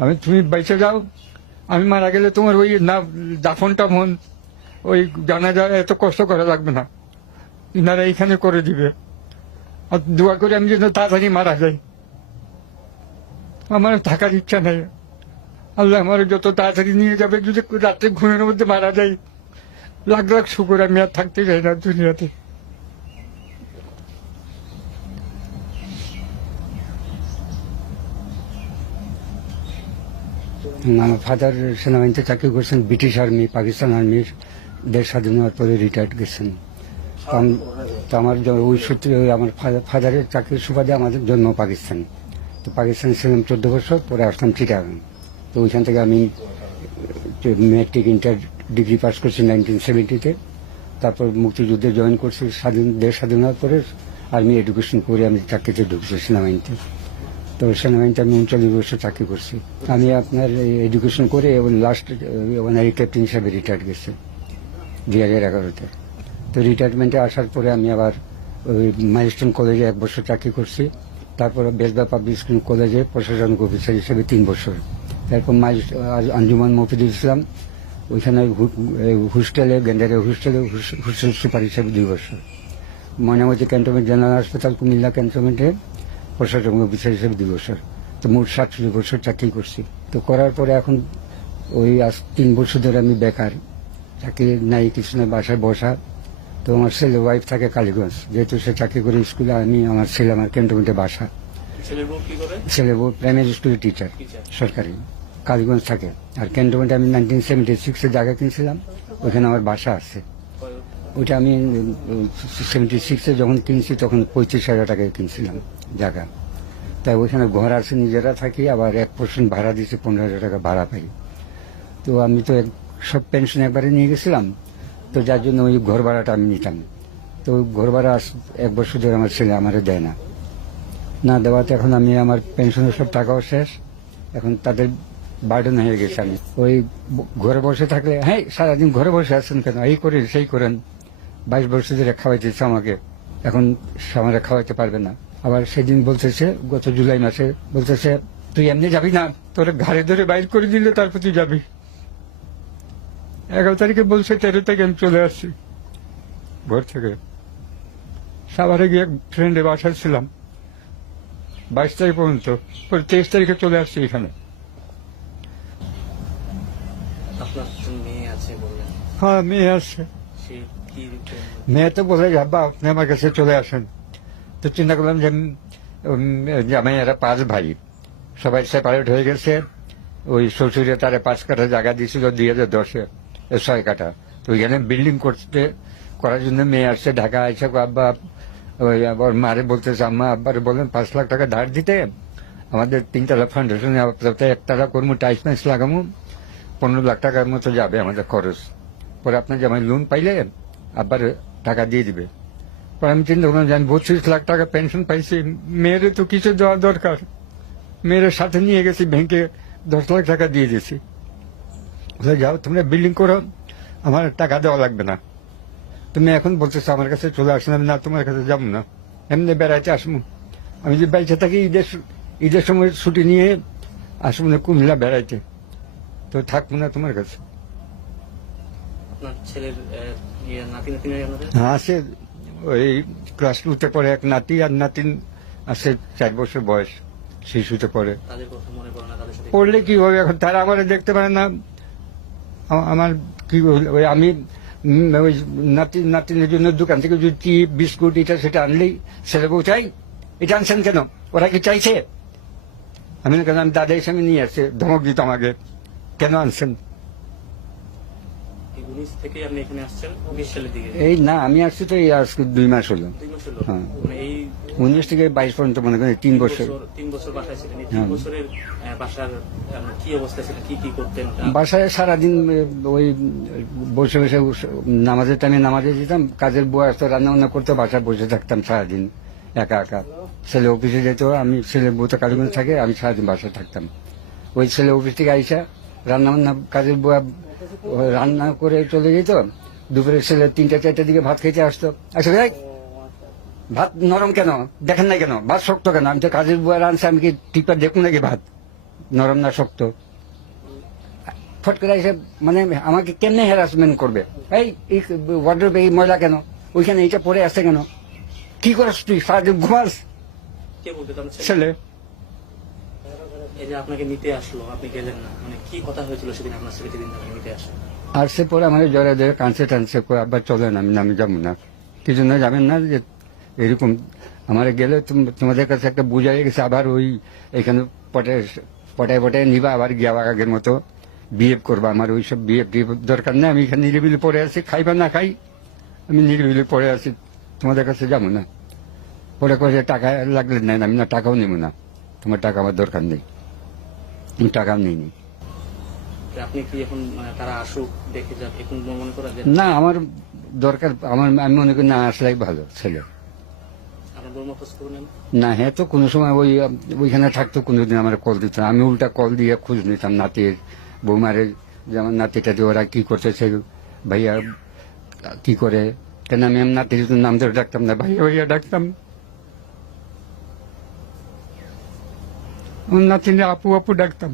আমি, তুমি বেঁচে যাও। আমি মারা গেলে তোমার ওই না দাফন টাফন ওই জানা যায় এত কষ্ট করা লাগবে না। ইনারা এইখানে করে দিবে। আর দোয়া করে আমি যেন তাড়াতাড়ি মারা যাই। আমার থাকার ইচ্ছা নেই। আল্লাহ আমার যত তাড়াতাড়ি নিয়ে যাবে, যদি রাত্রে ঘুমের মধ্যে মারা যাই, লাখ লাখ শুকুর। আমি আর থাকতে চাই না দুনিয়াতে। আমার ফাদার সেনাবাহিনীতে চাকরি করছেন ব্রিটিশ আর্মি পাকিস্তান আর্মির দেশ স্বাধীন হওয়ার পরে রিটায়ার্ড গেছেন। তো আমার ওই সূত্রে আমার ফাদারের চাকরির সুবাদে আমাদের জন্ম পাকিস্তান। তো পাকিস্তানে ছিলাম চোদ্দ বছর, পরে আসলাম চিটাগাং তো ওইখান থেকে আমি ম্যাট্রিক ইন্টার ডিগ্রি পাস করছি নাইনটিন সেভেন্টিতে তারপর মুক্তিযুদ্ধে জয়েন করছি, স্বাধীন দেশ স্বাধীন হওয়ার পরে আর্মি এডুকেশন করে আমি চাকরিতে ঢুকছি সেনাবাহিনীতে। তো সেনাবাহিনীতে আমি উনচল্লিশ বছর চাকরি করছি। আমি আপনার এডুকেশন করে এবং লাস্ট অনারি ক্যাপ্টেন হিসাবে রিটায়ার্ড গেছি, দুই হাজার এগারোতে। তো রিটায়ারমেন্টে আসার পরে আমি আবার ওই মাইলস্টোন কলেজে এক বছর চাকরি করছি। তারপরে বেসবা পাবলিক স্কুল কলেজে প্রশাসনিক অফিসার হিসেবে তিন বছর। তারপর মাইল আঞ্জুমান মফিদুল ইসলাম, ওইখানে হোস্টেলে গেন্ডারে হোস্টেলে হোস্টেল সুপার হিসেবে দুই বছর। ময়নামতি ক্যান্টনমেন্ট জেনারেল হাসপাতাল কুমিল্লা ক্যান্টনমেন্টে প্রশাসনিক অফিসার হিসেবে দুই বছর। তো মোট সাতচল্লিশ বছর চাকরি করছি। তো করার পরে এখন ওই আজ তিন বছর ধরে আমি বেকার। চাকরি নাই কিছু না বাসায় বসা। তো আমার ছেলে ওয়াইফ থাকে কালীগঞ্জ। যেহেতু সে চাকরি করে স্কুলে আমি আমার ছেলে আমার ক্যান্টনমেন্টে বাসা। ছেলে বউ প্রাইমারি স্কুলের টিচার টিচার সরকারি। কালীগঞ্জ থাকে। আর ক্যান্টনমেন্টে আমি নাইনটিন সেভেন্টি সিক্সে জায়গা কিনছিলাম। ওখানে আমার বাসা আছে। ওইটা আমি সেভেন্টি সিক্সে যখন কিনছি, তখন পঁয়ত্রিশ হাজার টাকায় কিনছিলাম জায়গা। তাই ওইখানে ঘর আছে, নিজেরা থাকি, আবার এক পার্সেন্ট ভাড়া দিচ্ছে পনেরো হাজার টাকা ভাড়া পাই। তো আমি তো সব পেনশন একবারে নিয়ে গেছিলাম, তো যার জন্য ওই ঘর ভাড়াটা আমি নিতাম। তো ঘর ভাড়া এক বছর ধরে আমার ছেলে আমারে দেয় না। না দেওয়াতে এখন আমি আমার পেনশনের সব টাকাও শেষ, এখন তাদের বার্ডেন হয়ে গেছে। আমি ওই ঘরে বসে থাকলে হ্যাঁ সারাদিন ঘরে বসে আছেন কেন? এই করেন, সেই করেন। বাইশ বছর ধরে খাওয়াইতেছে আমাকে। এখন সে আমারে খাওয়াইতে পারবে না। আবার সেদিন বলতেছে গত জুলাই মাসে বলতেছে তুই এমনি যাবি না? তোর ঘাড়ে ধরে বাইর করে দিলে তারপর তুই যাবি। এগারো তারিখে বলছে তেরো তারিখে আমি চলে আসছি। ভোর থেকে সাভারে গিয়ে ফ্রেন্ডে বাসায় ছিলাম। বাইশ তারিখ পর্যন্ত পরে তেইশ তারিখে চলে আসছি এখানে। হ্যাঁ মেয়ে আছে। মেয়ে আসছে তো বলে যাবা আপনি আমার কাছে চলে আসেন তো চিন্তা করলাম যে জামাই এরা পাঁচ ভাই সবাই সেপারেট হয়ে গেছে ওই শ্বশুরে তারে পাঁচ কাঠা জায়গা দিয়েছিল দুই হাজার দশে ছয় কাঠা তো ওইখানে বিল্ডিং করতে করার জন্য মেয়ে আসছে ঢাকা আইসা আব্বা ওই আবার মারে বলতেছে আম্মা আব্বারে বলেন পাঁচ লাখ টাকা ধার দিতে আমাদের তিনতলা ফাউন্ডেশনে একতলা কর্মী টাইস মাইস লাগামু পনেরো লাখ টাকার মতো যাবে আমাদের খরচ পরে আপনার জামাই লোন পাইলে আবার টাকা দিয়ে দিবে। পরে আমি চিন্তা করলাম আমি বত্রিশ লাখ টাকা পেনশন পাইছি, মেয়েরে তো কিছু দেওয়া দরকার। মেয়ের সাথে নিয়ে গেছি ব্যাংকে দশ লাখ টাকা দিয়ে দিয়েছি। যাও, তোমরা বিল্ডিং করো, আমার টাকা দেওয়া লাগবে না। তুমি এখন বলতেছো আমার কাছে চলে আসলে আমি না তোমার কাছে যাব না। এমনি বেড়াইতে আসব। আমি যে বাইচে থাকি, ঈদের ঈদের সময় ছুটি নিয়ে আসব না কুমিল্লা বেড়াইতে। তো থাকব না তোমার কাছে। আপনার ছেলের হ্যাঁ আছে। ওই ক্লাস টুতে পড়ে এক নাতি আর নাতিন আছে চার বছর বয়স শিশুতে পড়ে। পড়লে কি হবে এখন? তারা আমার দেখতে পারে না। আমার কি ওই আমি ওই নাতি নাতিনের জন্য দোকান থেকে যদি টি বিস্কুট এটা সেটা আনলেই সেটা বউ চাই এটা আনছেন কেন? ওরা কি চাইছে? আমি না কেন আমি দাদা হিসেবে নিয়ে আসছে ধমক দিত আমাকে। কেন আনছেন? এই থেকে আপনি এখানে আসছেন বিশ সালের দিকে? এই না আমি আসছি তো এই আজকে দুই মাস হলো। দুই মাস হলো? হ্যাঁ। মানে এই উনিশ থেকে বাইশ পর্যন্ত মনে করেন তিন বছর। তিন বছর বাসায় ছিলেন। এই তিন হ্যাঁ। বছরের বাসার কি অবস্থা ছিল? কি কি করতেন? বাসায় সারাদিন ওই বসে বসে নামাজের টাইমে নামাজে যেতাম কাজের বউ আসতো রান্না বান্না করতে বাসায় বসে থাকতাম সারাদিন একা একা। ছেলে অফিসে যেত আমি ছেলে বউ তো কালীগঞ্জ থাকে আমি সারাদিন বাসায় থাকতাম। ওই ছেলে অফিস থেকে আইসা রান্না বান্না কাজের বউ রান্না করে চলে যেত দুপুরে ছেলে তিনটা চারটার দিকে ভাত খেতে আসতো। আচ্ছা ভাই ভাত নরম কেন? দেখেন না কেন? ভাত শক্ত কেন? আমি তো কাজের বউ আনছে আমি কি টিপার দেখুন নাকি ভাত? নরম না শক্ত? ফট করে এসে মানে আমাকে কেমনে হ্যারাসমেন্ট করবে? এই ওয়ার্ড্রোবে এই ময়লা কেন? ওইখানে এইটা পরে আসছে কেন? কি করিস তুই? সারাদিন ঘুমাস? ছেলে। এই যে আপনাকে নিতে আসলো, আপনি গেলেন না। মানে কি কথা হয়েছিল সেদিন আপনার ছেলে যেদিন আপনাকে নিতে আসে আর সে পরে আমার জড়ে জড়ে কাঁদছে টানছে কই, আব্বা চলেন আমি আমি যাব না। কি জন্য যাবেন না? যে এরকম আমার গেলে তোমাদের কাছে একটা বুঝা হয়ে গেছে, আবার ওই এখানে পটে পটায় পটায় নিবা, আবার গিয়া আগের মতো বিহেভ করবা। আমার ওই সব বিহেভ দরকার নেই, আমি এখানে নিরিবিলি পড়ে আছি খাইবা না খাই, আমি নিরিবিলি পড়ে আছি, তোমাদের কাছে যাব না। পরে করে টাকা লাগলে নেন, আমি না, টাকাও নেব না। তোমার টাকা আমার দরকার নেই। টাকাও নিইনি। আপনি কি এখন মানে তারা আসুক দেখে এখন মনে না আমার দরকার আমার আমি মনে করি না আসলেই ভালো ছেলে। না হ্যাঁ তো কোনো সময় ওই ওইখানে থাকতো কোনোদিন আমার কল দিত আমি উল্টা কল দিয়ে খোঁজ নিতাম নাতির বৌমারে যেমন নাতিটা দিয়ে ওরা কি করতেছে ভাইয়া কি করে? কেন আমি নাতির নাম ধরে ডাকতাম না ভাইয়া ভাইয়া ডাকতাম। আমার নাতিনে আপু আপু ডাকতাম